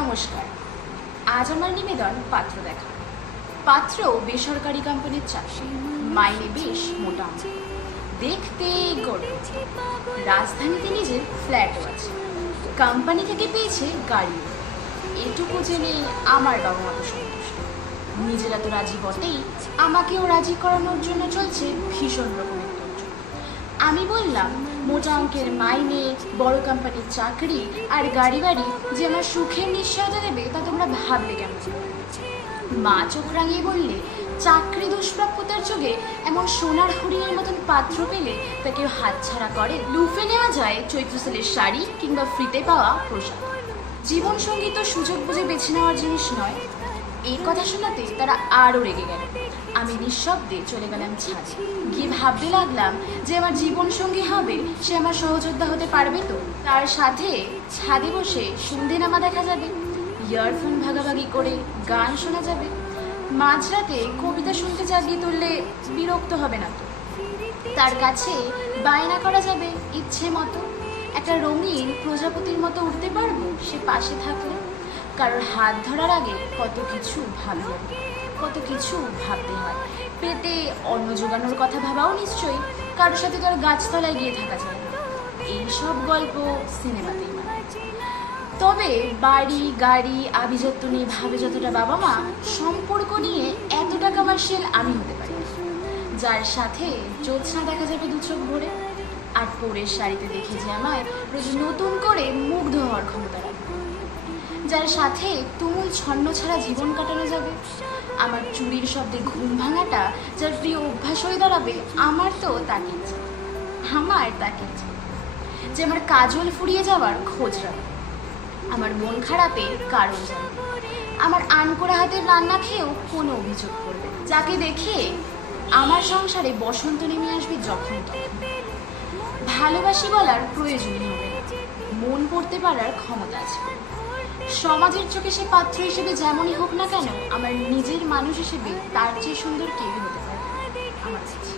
নমস্কার। আজ আমার নিবেদন পাত্র দেখা। পাত্র বেসরকারি কোম্পানির চাকরি, মাইনে বেশ মোটা, দেখতে গরিব। রাজধানীতে নিজের ফ্ল্যাটও আছে, কোম্পানি থেকে পেয়েছে গাড়ি। এটুকু জেনে আমার বাবা মা তো সন্তুষ্ট। নিজেরা তো রাজি বটেই, আমাকেও রাজি করানোর জন্য চলছে ভীষণ রকমের তোড়জোড়। আমি বললাম, মোটা অঙ্কের মাইনে, বড় কোম্পানির চাকরি আর গাড়ি বাড়ি যে আমার সুখের নিশ্চয়তা দেবে তা তোমরা ভাবলে কেমন? মা চোখ রাঙিয়ে বললে, চাকরি দুষ্প্রাপ্যতার যুগে এমন সোনার হরিণের মতন পাত্র পেলে তা কেউ হাতছাড়া করে? লুফে নেওয়া যায় চৈত্র সেলের শাড়ি কিংবা ফ্রিতে পাওয়া প্রসাদ। জীবনসঙ্গী তো সুযোগ বুঝে বেছে নেওয়ার জিনিস নয়। এই কথা শোনাতে তারা আরও রেগে গেল। আমি নিঃশব্দে চলে গেলাম ছাদে, গিয়ে ভাবতে লাগলাম যে আমার জীবনসঙ্গী হবে সে আমার সহযোদ্ধা হতে পারবে তো? তার সাথে ছাদে বসে সন্ধে নামা দেখা যাবে, ইয়ারফোন ভাগাভাগি করে গান শোনা যাবে, মাঝরাতে কবিতা শুনতে জাগিয়ে তুললে বিরক্ত হবে না তো? তার কাছে বায়না করা যাবে ইচ্ছে মতো, একটা রঙিন প্রজাপতির মতো উঠতে পারবো সে পাশে থাকলে। কারোর হাত ধরার আগে কত কিছু ভাবতে কত কিছু ভাবতে হয়। পেটে অন্ন জোগানোর কথা ভাবাও নিশ্চয়ই। কারোর সাথে তো আর গাছতলায় গিয়ে থাকা যায় না। এইসব গল্প সিনেমাতেই মানে। তবে বাড়ি গাড়ি আভিজাত্য নিয়ে ভাবে যতটা বাবা মা, সম্পর্ক নিয়ে এতটা কমার্শিয়াল আমি হতে পারি না। যার সাথে জ্যোৎস্না দেখা যাবে দু চোখ ভরে, আর পরের শাড়িতে দেখে যে আমায় রোজ নতুন করে মুগ্ধ হওয়ার ক্ষমতা রাখবে, যার সাথে তুমুল ছন্ন ছাড়া জীবন কাটানো যাবে। আমার চুরির শব্দে ঘুম ভাঙাটা যার প্রিয় অভ্যাস হয়ে দাঁড়াবে, আমার তাকে ইচ্ছে যে আমার কাজল ফুরিয়ে যাওয়ার খোঁজ রাখবে, আমার মন খারাপের কারণ জানবে, আমার আনকোড়া হাতের রান্না খেয়েও কোনো অভিযোগ করবে, যাকে দেখে আমার সংসারে বসন্ত নেমে আসবে যখন তখন। ভালোবাসি বলার প্রয়োজনই হবে না, মন পড়তে পারার ক্ষমতা আছে। সমাজের চোখে সে পাত্র হিসেবে যেমনই হোক না কেন, আমার নিজের মানুষ হিসেবে তার চেয়ে সুন্দর কেউই হতে পারে আমার কাছে।